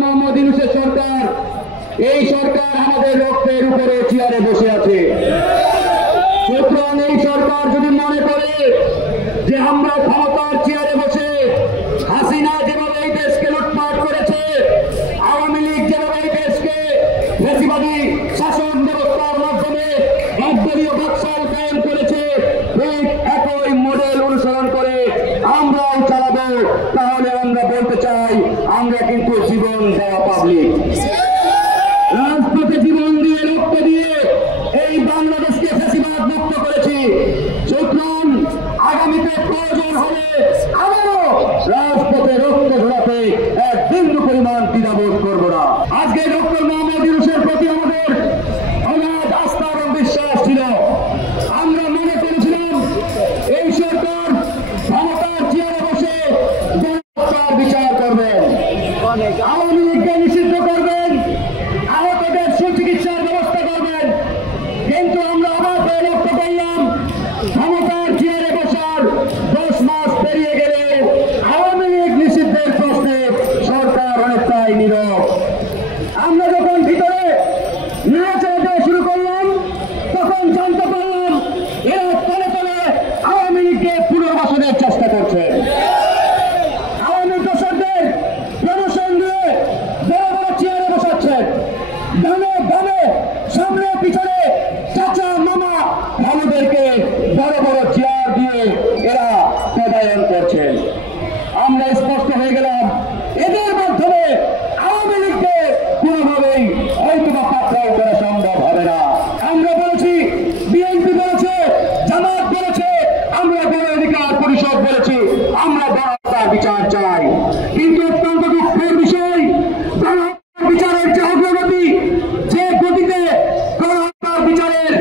মোহাম্মদ ইউনূসের সরকার, এই সরকার আমাদের রক্তের উপরে চেয়ারে বসে আছে। সুতরাং এই সরকার যদি মনে করে যে আমরা ক্ষমতার চেয়ারে বসে হাসিনা যেভাবে এই দেশকে লুটপাট করেছে, আওয়ামী লীগ যেভাবে এই দেশকে ফ্যাসিবাদী শাসন ব্যবস্থার মাধ্যমে একদলীয় বাকশাল কায়েম করেছে, ঠিক একই মডেল অনুসরণ করে আমরাও চালাবো, তাহলে আমরা বলতে চাই আমরা কিন্তু জীবন দেওয়া পাবলিক, রাজপথে জীবন দিয়ে রক্ত দিয়ে এই বাংলাদেশকে ফ্যাসিবাদ মুক্ত করেছি। সুতরাং আগামীতে প্রয়োজন হলে আবারও রাজপথে রক্ত ঝরাতে এক বিন্দু পরিমাণ দ্বিধাবোধ করবো না। আজকে ডক্টর মোহাম্মদ ইউনূসের প্রতি আমাদের অগাধ আস্থা এবং বিশ্বাস ছিল। আমরা মনে করেছিলাম এই সরকার ক্ষমতার চেয়ারে বসে গণহত্যার বিচার করবেন, আওয়ামী লীগকে নিষিদ্ধ করবেন, আহতদের সুচিকিৎসার ব্যবস্থা করবেন। কিন্তু আমরা আবার লক্ষ্য করলাম ক্ষমতার চেয়ারে বসার 10 মাস পেরিয়ে গেলে আওয়ামী লীগ নিষিদ্ধের প্রশ্নে সরকার অনেকটাই নীরব। আমরা যখন ভিতরে নাড়াচাড়া দেওয়া শুরু করলাম, তখন জানতে পারলাম এরা তলে তলে আওয়ামী লীগকে পুনর্বাসনের চেষ্টা করছে। আওয়ামী দোষরদের প্রমোশন দিয়ে বড় বড় চেয়ারে বসাচ্ছেন, ডানে বামে সামনে পিছনে চাচা মামা ভালোদেরকে বড় বড় চেয়ার দিয়ে এরা পদায়ন করছেন। আমরা স্পষ্ট হয়ে গেলাম এদের মাধ্যমে আওয়ামী লীগকে কোনোভাবেই হয়তোবা পাকড়াও করা সম্ভব হবে না। আমরা বলেছি, বিএনপি বলেছে, জামাত বলেছে, আমরা গণ অধিকার পরিষদ বলেছি আমরা গণহত্যার বিচার চাই। কিন্তু অত্যন্ত দুঃখের বিষয়, গণহত্যার বিচারের যে অগ্রগতি, যে গতিতে গণহত্যার বিচারের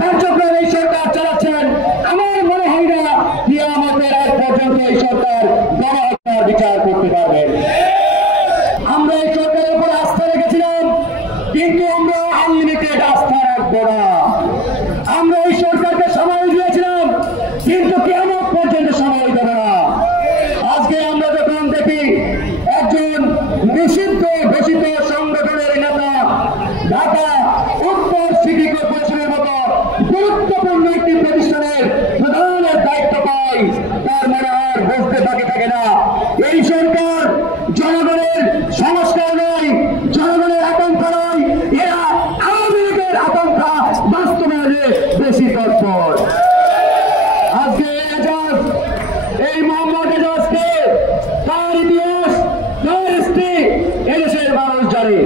কার্যক্রম এই সরকার চালাচ্ছেন, আমার মনে হয় না কিয়ামতের আগ পর্যন্ত এই সরকার গণহত্যার বিচার করতে পারবেন। আমরা এই সরকারের উপর আস্থা রেখেছিলাম, কিন্তু আমরা আনলিমিটেড আস্থা রাখবো না। আমরা এই সরকারকে সময় দিয়েছিলাম, কিন্তু কিয়ামত পর্যন্ত সময় দেব না। আজকে আমরা যখন দেখি একজন নিষিদ্ধ ঘোষিত সংগঠনের নেতা ঢাকা উত্তর সিটি কর্পোরেশনের মতো গুরুত্বপূর্ণ একটি প্রতিষ্ঠানের প্রধানের দায়িত্ব পায়, তার মানে আর বুঝতে থাকে না এই সরকার জনগণের সংস্কার নয়, জনগণের আকাঙ্ক্ষা নয়, এরা আওয়ামী লীগের আকাঙ্ক্ষা বাস্তবায়নে বেশি তৎপর। আজকে এজাজ, এই মোহাম্মদ এজাজকে তার ইতিহাস, তার স্ত্রী এদেশের মানুষ জানে।